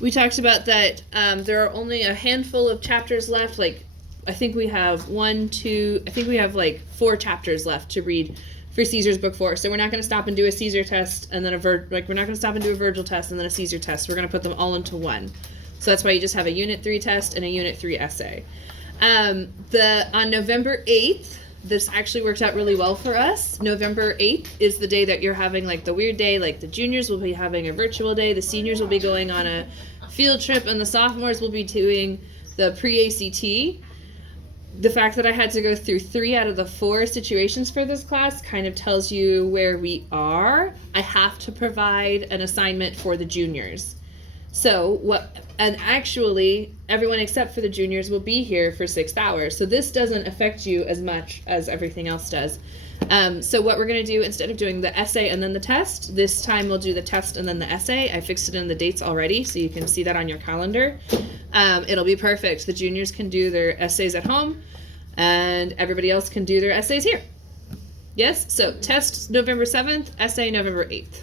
We talked about that there are only a handful of chapters left. Like, I think we have like 4 chapters left to read for Caesar's book 4. So we're not going to stop and do a Caesar test and then we're not going to stop and do a Virgil test and then a Caesar test. We're going to put them all into one. So that's why you just have a Unit 3 test and a Unit 3 essay. On November 8th, this actually worked out really well for us. November 8th is the day that you're having like the weird day. Like the juniors will be having a virtual day. The seniors will be going on a field trip and the sophomores will be doing the pre-ACT. The fact that I had to go through 3 out of the 4 situations for this class kind of tells you where we are. I have to provide an assignment for the juniors. And actually, everyone except for the juniors will be here for 6 hours. So this doesn't affect you as much as everything else does. So what we're going to do, instead of doing the essay and then the test, this time we'll do the test and then the essay. I fixed it in the dates already, so you can see that on your calendar. It'll be perfect. The juniors can do their essays at home, and everybody else can do their essays here. Yes? So test November 7th, essay November 8th.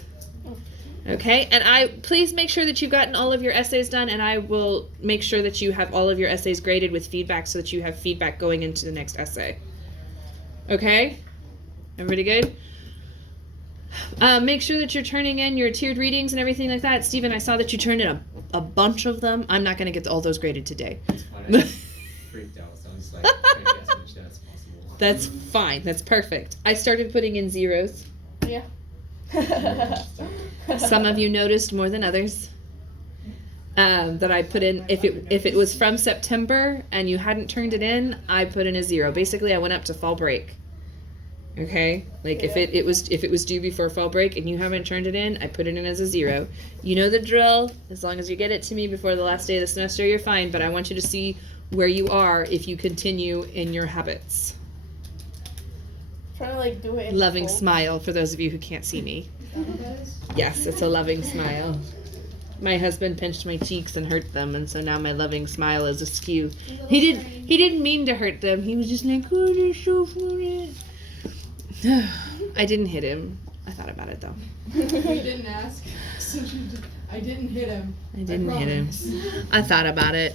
Okay, and please make sure that you've gotten all of your essays done, and I will make sure that you have all of your essays graded with feedback so that you have feedback going into the next essay. Okay? Everybody good? Make sure that you're turning in your tiered readings and everything like that. Stephen, I saw that you turned in a bunch of them. I'm not going to get all those graded today. That's fine. I freaked out, so I was like, trying to get as much as possible. That's fine. That's perfect. I started putting in zeros. Yeah. Some of you noticed more than others that I put in. If it was from September and you hadn't turned it in, I put in a 0. Basically, I went up to fall break. Okay, like if it was due before fall break and you haven't turned it in, I put it in as a 0. You know the drill. As long as you get it to me before the last day of the semester, you're fine. But I want you to see where you are if you continue in your habits. Trying to like do it. Loving smile for those of you who can't see me. Yes, it's a loving smile. My husband pinched my cheeks and hurt them, and so now my loving smile is askew. He didn't mean to hurt them. He was just like, oh, they're so funny. I didn't hit him. I thought about it though. You didn't ask. I didn't hit him. I didn't hit him. I thought about it.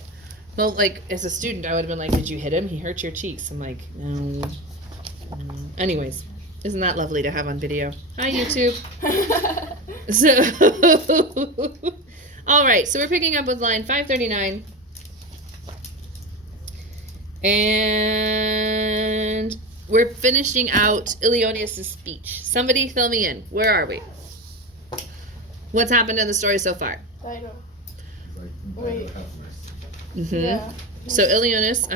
Well, like as a student, I would have been like, "Did you hit him? He hurt your cheeks." I'm like, "No." Anyways, isn't that lovely to have on video? Hi, YouTube. So, all right. So we're picking up with line 539, and we're finishing out Ilioneus' speech. Somebody fill me in. Where are we? What's happened in the story so far? Dido. Wait. Yeah. So Ilioneus,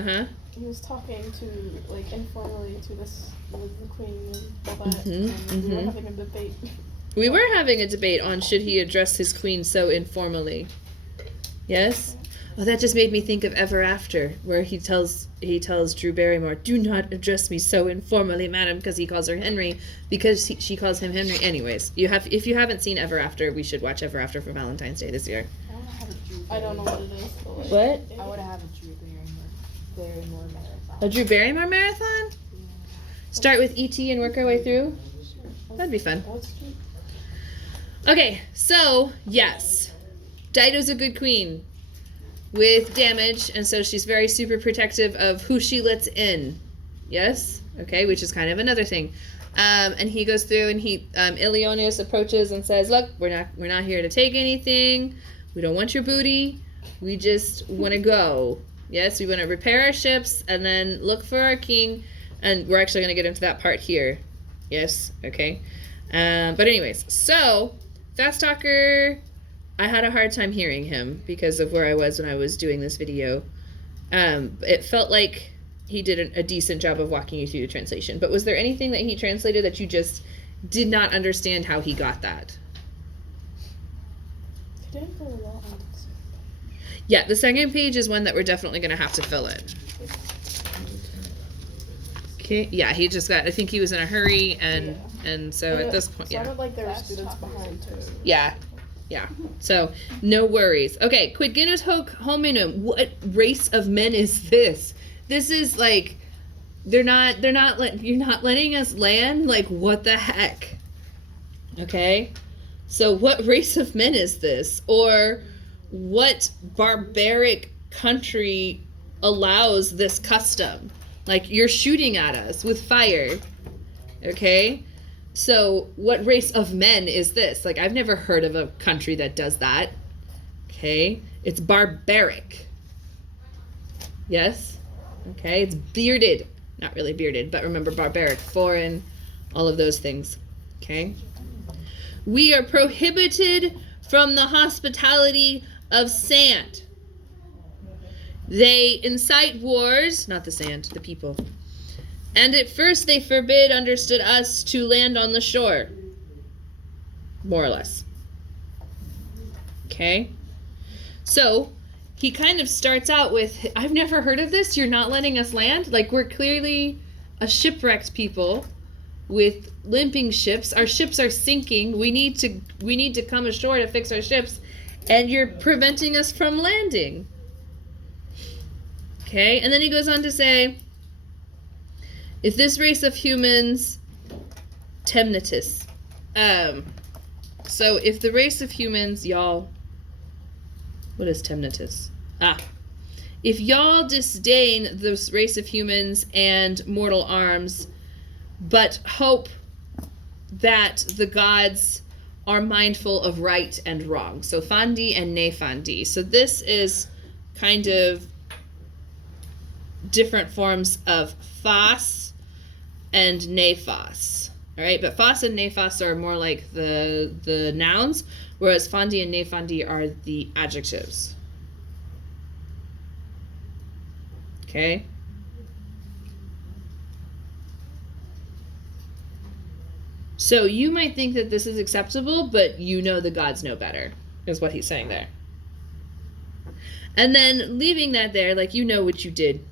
He was talking to, like, informally to this, like, the queen and all that, Mm-hmm, and we were having a debate. We were having a debate on should he address his queen so informally. Yes? Oh, that just made me think of Ever After, where he tells Drew Barrymore, "Do not address me so informally, madam," because he calls her Henry, because she calls him Henry. Anyways, if you haven't seen Ever After, we should watch Ever After for Valentine's Day this year. I don't know what it is. But like, What? I would have a Drew Barrymore marathon. A Drew Barrymore marathon? Start with E.T. and work our way through? That'd be fun. Okay, so, yes. Dido's a good queen with damage, and so she's very super protective of who she lets in. Yes? Okay, which is kind of another thing. And he goes through and Ilioneus approaches and says, "Look, we're not here to take anything. We don't want your booty. We just want to go. Yes, we want to repair our ships and then look for our king." And we're actually going to get into that part here. Yes, okay. But anyways, so Fast Talker, I had a hard time hearing him because of where I was when I was doing this video. It felt like he did a decent job of walking you through the translation. But was there anything that he translated that you just did not understand how he got that? He didn't go a lot on this. Yeah, the second page is one that we're definitely going to have to fill in. Okay, yeah, he just got, I think he was in a hurry, and so at this point, Sounded like there were students behind too. Yeah. So, no worries. Okay, quid genus hoc hominum. What race of men is this? This is like, you're not letting us land? Like, what the heck? Okay? So, what race of men is this? Or, what barbaric country allows this custom? Like, you're shooting at us with fire, okay? So what race of men is this? Like, I've never heard of a country that does that, okay? It's barbaric. Yes? Okay, it's bearded. Not really bearded, but remember, barbaric, foreign, all of those things, okay? We are prohibited from the hospitality of sand. They incite wars, not the sand, the people. And at first they understood us to land on the shore. More or less. Okay? So, he kind of starts out with, I've never heard of this, you're not letting us land? Like, we're clearly a shipwrecked people with limping ships. Our ships are sinking. We need to come ashore to fix our ships, and you're preventing us from landing. Okay, and then he goes on to say, if this race of humans, temnitus. So if the race of humans, y'all, what is temnitus? If y'all disdain this race of humans and mortal arms, but hope that the gods are mindful of right and wrong. So fandi and nefandi. So this is kind of different forms of phos and nephos. All right, but phos and nephos are more like the nouns, whereas fandi and nefandi are the adjectives. Okay? So you might think that this is acceptable, but you know the gods know better, is what he's saying there. And then leaving that there, like, you know what you did.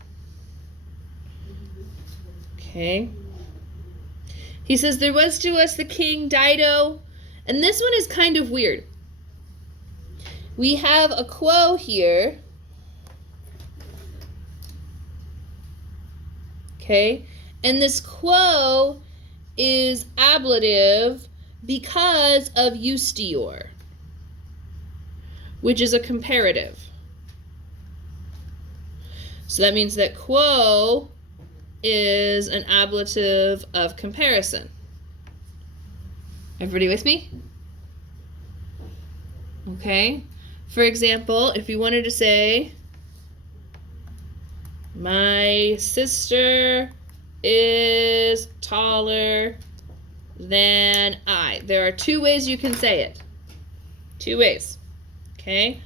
Okay. He says, there was to us the king Dido. And this one is kind of weird. We have a quo here. Okay. And this quo is ablative because of eustior, which is a comparative. So that means that quo is an ablative of comparison. Everybody with me? Okay. For example, if you wanted to say, my sister is taller than I. There are two ways you can say it. Two ways. Okay?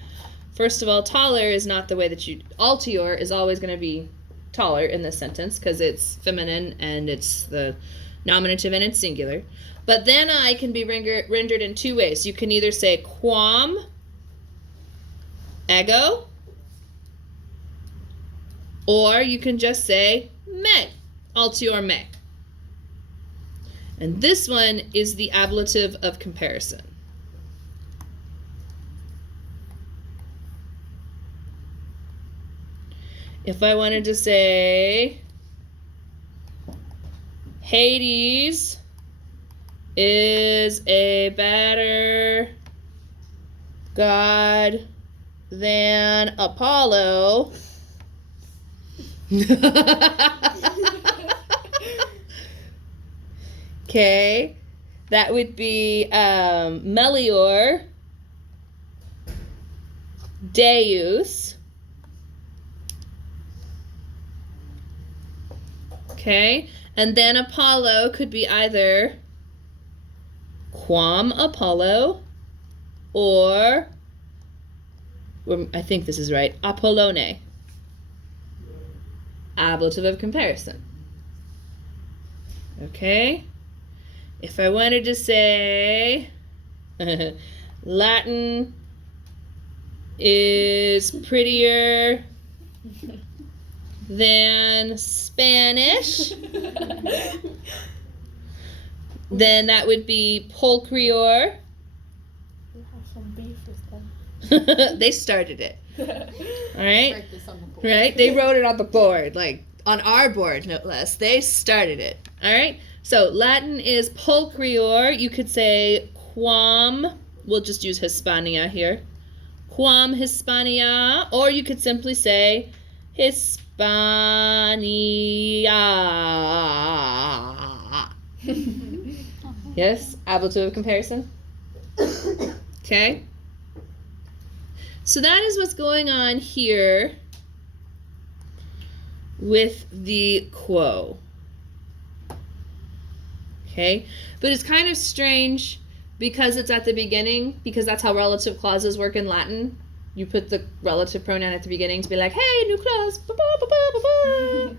First of all, taller is not the way that you... Altior is always going to be taller in this sentence because it's feminine and it's the nominative and it's singular. But then I can be rendered in two ways. You can either say quam ego, or you can just say me, altior me. And this one is the ablative of comparison. If I wanted to say Hades is a better god than Apollo. Okay, that would be Melior Deus. Okay, and then Apollo could be either quam Apollo or I think this is right, Apollone. Ablative of comparison. Okay. If I wanted to say Latin is prettier than Spanish, then that would be pulcrior. You have some beef with them. They started it. All right? Write this on the board. Right? They wrote it on the board, like on our board, no less. They started it. All right? So Latin is pulcrior. You could say quam. We'll just use Hispania here. Quam Hispania, or you could simply say Hispania. Yes, ablative of comparison. Okay. So that is what's going on here with the quo. Okay, but it's kind of strange because it's at the beginning, because that's how relative clauses work in Latin. You put the relative pronoun at the beginning to be like, hey, new clause. Ba, ba, ba, ba, ba, ba.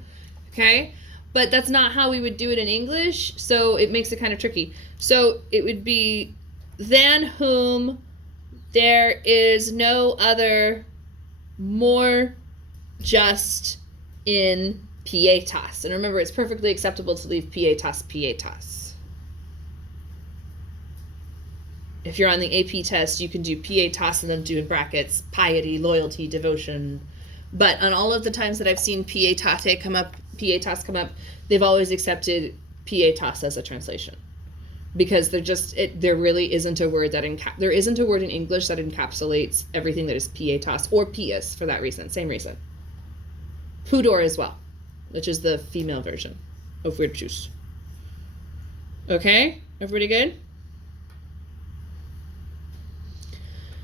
Okay, but that's not how we would do it in English, so it makes it kind of tricky. So it would be than whom there is no other more just in pietas. And remember, it's perfectly acceptable to leave pietas pietas. If you're on the AP test, you can do pietas and then do in brackets piety, loyalty, devotion. But on all of the times that I've seen pietas come up, they've always accepted pietas as a translation. Because there really isn't a word there isn't a word in English that encapsulates everything that is pietas or pious for that reason, same reason. Pudor as well, which is the female version of virtus. Okay, everybody good?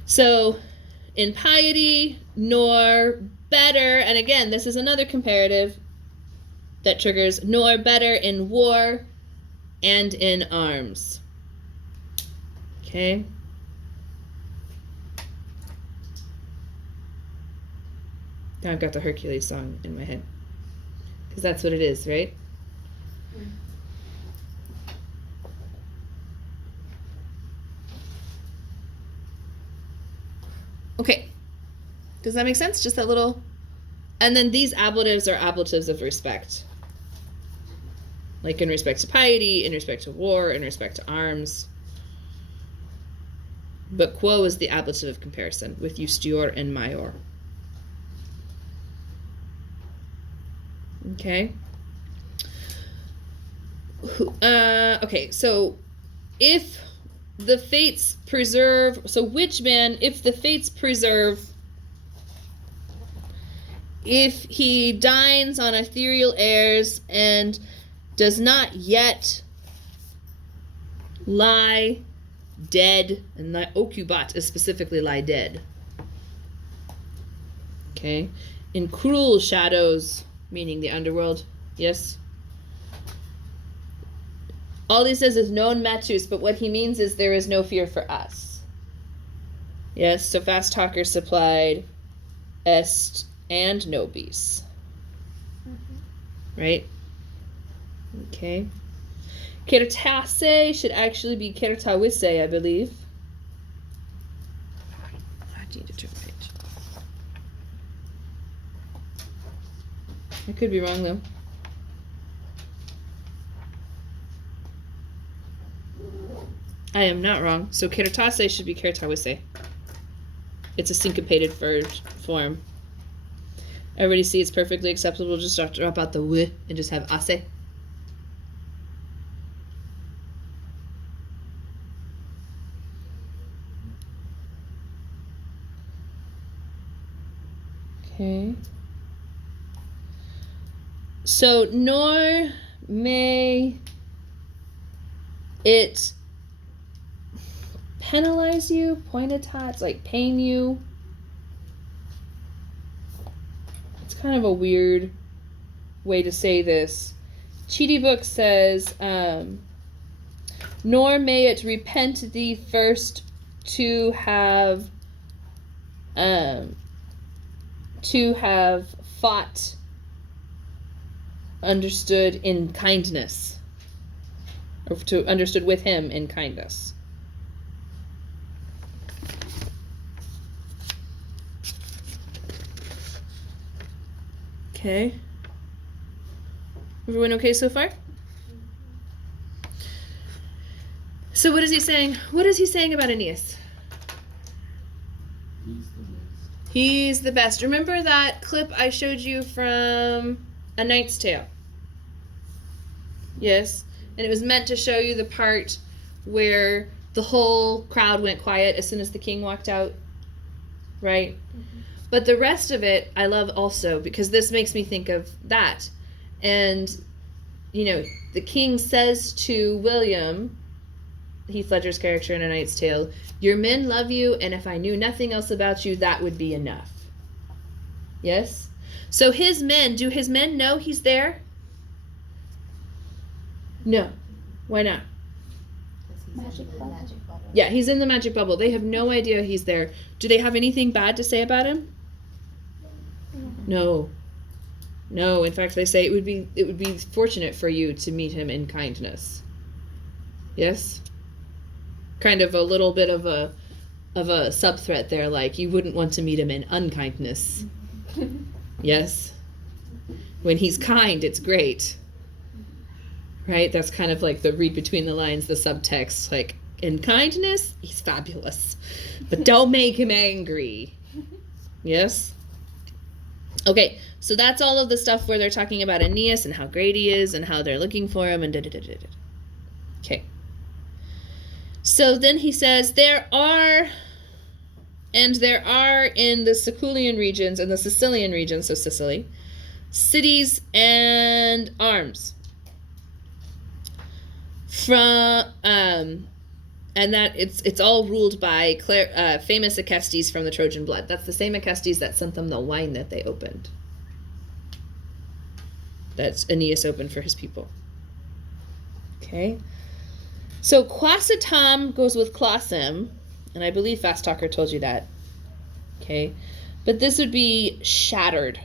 So, in piety, nor better, and again, this is another comparative that triggers nor better in war and in arms. Okay? Now I've got the Hercules song in my head. Because that's what it is, right? Okay. Does that make sense? Just that little... And then these ablatives are ablatives of respect. Like in respect to piety, in respect to war, in respect to arms. But quo is the ablative of comparison with justior and maior. Okay. Okay, so if the fates preserve, so which man, if the fates preserve, if he dines on ethereal airs and does not yet lie dead, and the ocubat is specifically lie dead. Okay, in cruel shadows, meaning the underworld, yes? All he says is non matus, but what he means is there is no fear for us. Yes, so fast talker supplied est and nobis. Right? Okay. Kertase should actually be kertawisse, I believe. I need to turn the page. I could be wrong though. I am not wrong. So kertase should be kertawisse. It's a syncopated form. Everybody see it's perfectly acceptable just to drop out the w and just have ase. Okay. So nor may it penalize you, pointitas, like pain you. It's kind of a weird way to say this. Chidi Book says, nor may it repent thee first to have fought understood in kindness, or to understood with him in kindness. Okay. Everyone okay so far? So what is he saying? What is he saying about Aeneas? He's the best. Remember that clip I showed you from A Knight's Tale? Yes. And it was meant to show you the part where the whole crowd went quiet as soon as the king walked out. right? But the rest of it I love also, because this makes me think of that. And, you know, the king says to William, Heath Ledger's character in A Knight's Tale, your men love you, and if I knew nothing else about you, that would be enough. Yes? So his men, do his men know he's there? No. Why not? Because he's in the magic bubble. Yeah, he's in the magic bubble. They have no idea he's there. Do they have anything bad to say about him? No. No, in fact they say it would be fortunate for you to meet him in kindness. Yes? Kind of a little bit of a sub-threat there, like you wouldn't want to meet him in unkindness. Yes? When he's kind, it's great. Right? That's kind of like the read between the lines, the subtext, like in kindness, he's fabulous. But don't make him angry. Yes? Okay, so that's all of the stuff where they're talking about Aeneas and how great he is and how they're looking for him and da-da-da-da-da. Okay. So then he says, there are in the Siculian regions and the Sicilian regions, so Sicily, cities and arms. And that it's all ruled by famous Acestes from the Trojan blood. That's the same Acestes that sent them the wine that they opened. That's Aeneas opened for his people. Okay. So quasitam goes with clasim, and I believe Fast Talker told you that. Okay. But this would be shattered.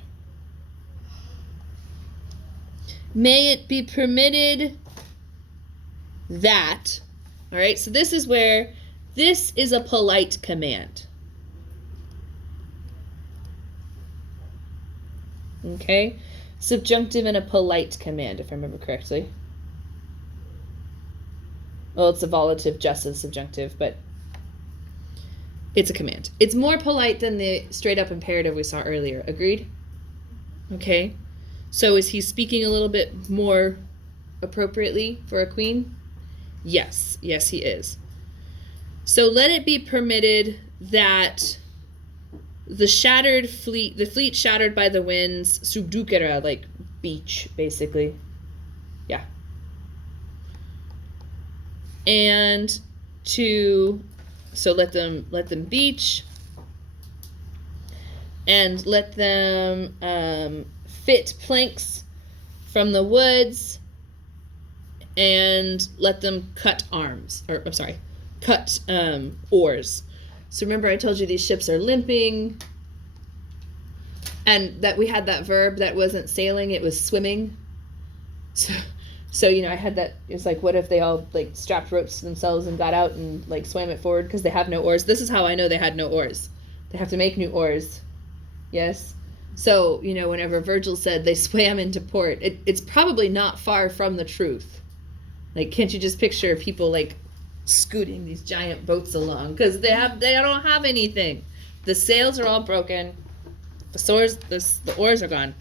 May it be permitted that... All right, so this is where this is a polite command. Okay, subjunctive and a polite command, if I remember correctly. Well, it's a volative just as subjunctive, but it's a command. It's more polite than the straight up imperative we saw earlier. Agreed? Okay, so is he speaking a little bit more appropriately for a queen? Yes, yes he is. So let it be permitted that the fleet shattered by the winds, subducera, like beach, basically. Yeah. And so let them beach, and let them fit planks from the woods, and let them cut oars. So remember I told you these ships are limping, and that we had that verb that wasn't sailing, it was swimming. So I had that, it's like, what if they all like strapped ropes to themselves and got out and like swam it forward because they have no oars? This is how I know they had no oars. They have to make new oars. Yes? So, whenever Virgil said they swam into port, it's probably not far from the truth. Like, can't you just picture people like scooting these giant boats along because they don't have anything. The sails are all broken. The oars are gone.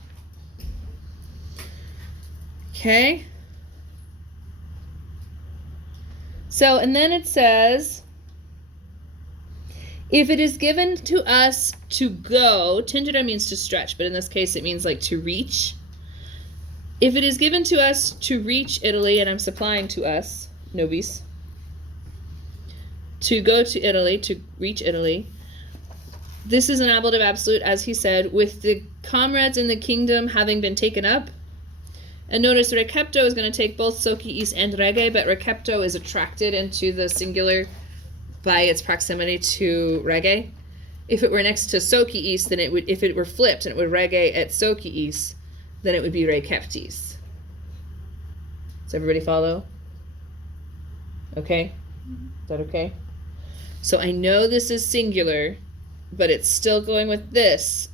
Okay. So, and then it says, if it is given to us to go, tendere means to stretch, but in this case it means like to reach. If it is given to us to reach Italy, and I'm supplying to us, nobis, to go to Italy, to reach Italy, this is an ablative absolute, as he said, with the comrades in the kingdom having been taken up. And notice recepto is going to take both sociis and rege, but recepto is attracted into the singular by its proximity to rege. If it were next to sociis, then it would, if it were flipped and it would rege at sociis, then it would be receptis. Does everybody follow? Okay? Is that okay? So I know this is singular, but it's still going with this.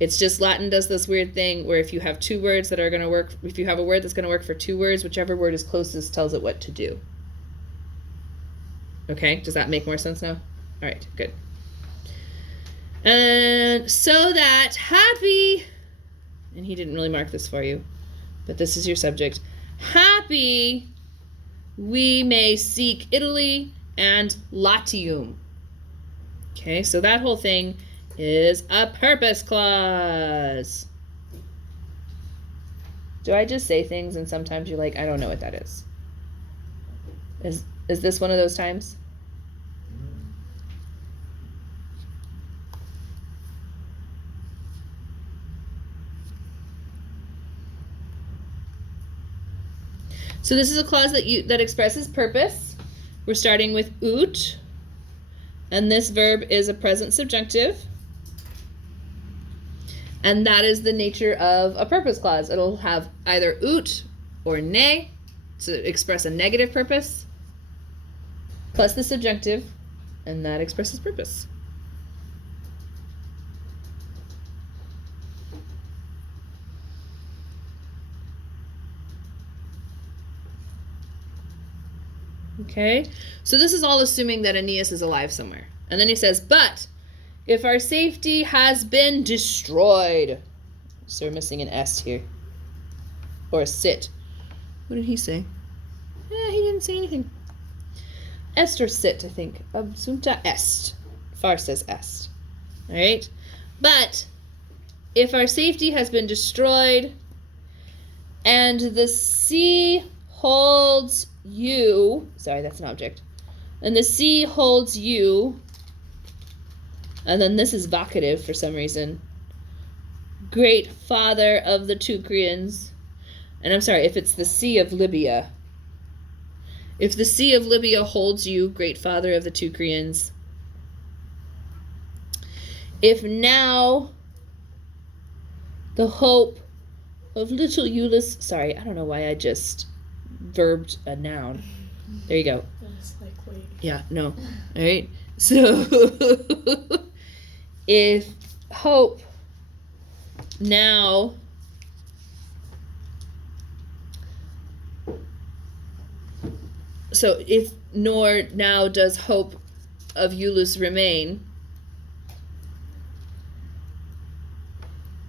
It's just Latin does this weird thing where if you have two words that are going to work, if you have a word that's going to work for two words, whichever word is closest tells it what to do. Okay? Does that make more sense now? All right, good. And so that happy, and he didn't really mark this for you, but this is your subject. Happy we may seek Italy and Latium. Okay, so that whole thing is a purpose clause. Do I just say things and sometimes you're like, I don't know what that is? Is this one of those times? So this is a clause that expresses purpose. We're starting with ut, and this verb is a present subjunctive. And that is the nature of a purpose clause. It'll have either ut or ne to express a negative purpose, plus the subjunctive, and that expresses purpose. Okay, so this is all assuming that Aeneas is alive somewhere. And then he says, but if our safety has been destroyed. So we're missing an est here. Or a sit. What did he say? He didn't say anything. Est or sit, I think. Absunta est. Far says est. Alright? But if our safety has been destroyed and the sea holds you, sorry, that's an object, and the sea holds you, and then this is vocative for some reason, great father of the Teucrians, and I'm sorry, if it's the sea of Libya, if the sea of Libya holds you, great father of the Teucrians, if now the hope of little Iulus, sorry, I don't know why I just verbed a noun. There you go. That's like, wait. Yeah, no. All right. So if hope now if nor now does hope of Iulus remain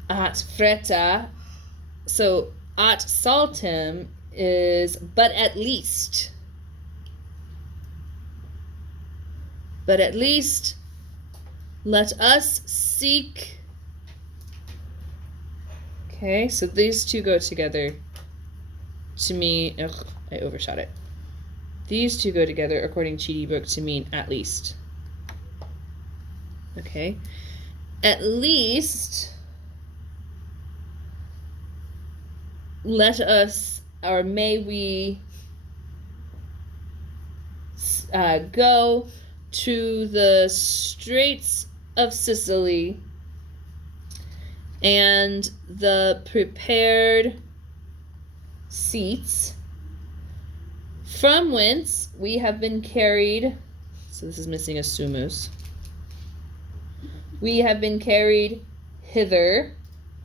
at freta, so at saltem is but at least let us seek. Okay, so these two go together to mean, I overshot it. These two go together according to Chidi book to mean at least. Okay, at least let us, or may we go to the Straits of Sicily and the prepared seats from whence we have been carried, so this is missing a sumus, we have been carried hither,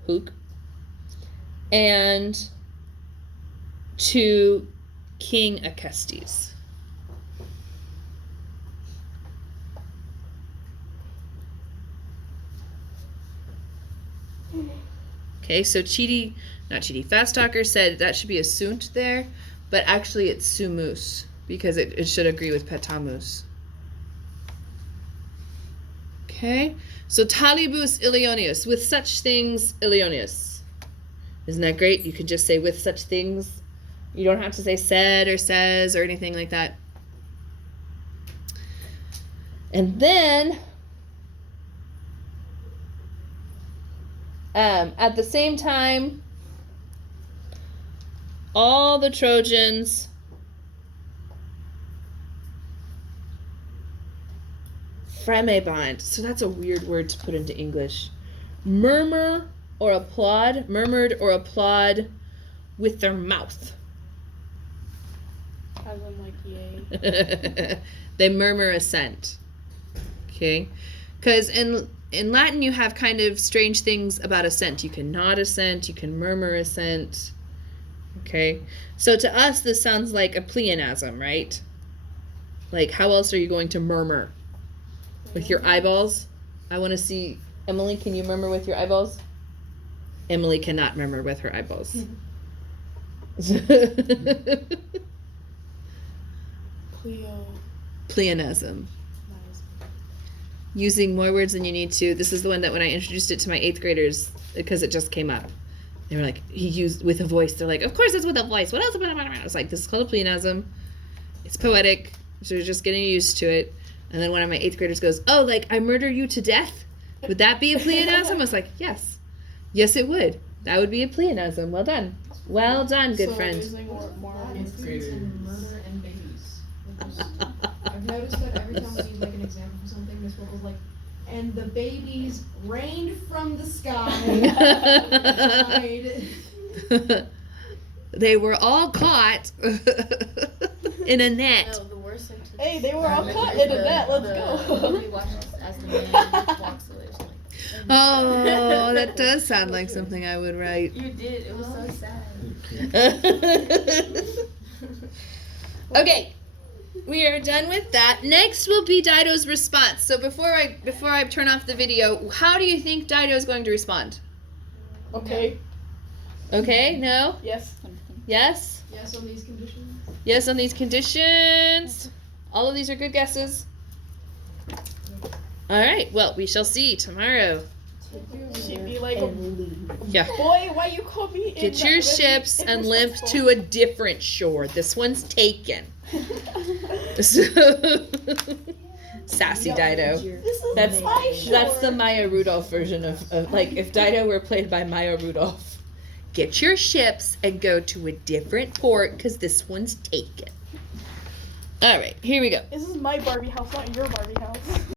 hook, and to King Acestes. Okay, so Fast Talker said that should be a sunt there, but actually it's sumus because it should agree with petamus. Okay, so talibus Ilioneus, with such things Ilioneus. Isn't that great? You can just say with such things. You don't have to say said or says or anything like that. And then at the same time, all the Trojans fremeband. So that's a weird word to put into English. Murmured or applaud with their mouth. As in, like, yay. They murmur assent. Okay? Because in Latin you have kind of strange things about assent. You can nod assent, you can murmur assent. Okay? So to us this sounds like a pleonasm, right? Like, how else are you going to murmur? With your eyeballs? I want to see... Emily, can you murmur with your eyeballs? Emily cannot murmur with her eyeballs. Cleo. Pleonasm. using more words than you need to. This is the one that when I introduced it to my 8th graders, because it just came up, they were like, he used with a voice. They're like, of course it's with a voice. What else? I was like, this is called a pleonasm. It's poetic. So you're just getting used to it. And then one of my 8th graders goes, oh, like, I murder you to death? Would that be a pleonasm? I was like, yes. Yes, it would. That would be a pleonasm. Well done. Well done, good So friend. using more Infants and murder and babies. I've noticed that every time we use like an example for something, Miss Wilk was like, and the babies rained from the sky. Died. They were all caught in a net. No, the worst sentence. Hey, they were all caught in a net. Let's go. We watched as the man walks away. It's like, Oh, that does sound like something I would write. you did. It was so sad. Okay, we are done with that. Next will be Dido's response. So before I turn off the video, how do you think Dido is going to respond? Okay. Okay, no, Yes. yes, Yes, on these conditions. yes on these conditions. All of these are good guesses. All right, well, we shall see tomorrow. She'd be like, Yeah. boy, why you call me? Get your ships and limp to a different shore. This one's taken. Sassy Dido. This is That's my shore. that's the Maya Rudolph version of like if Dido were played by Maya Rudolph. Get your ships and go to a different port because this one's taken. All right, here we go. This is my Barbie house, not your Barbie house.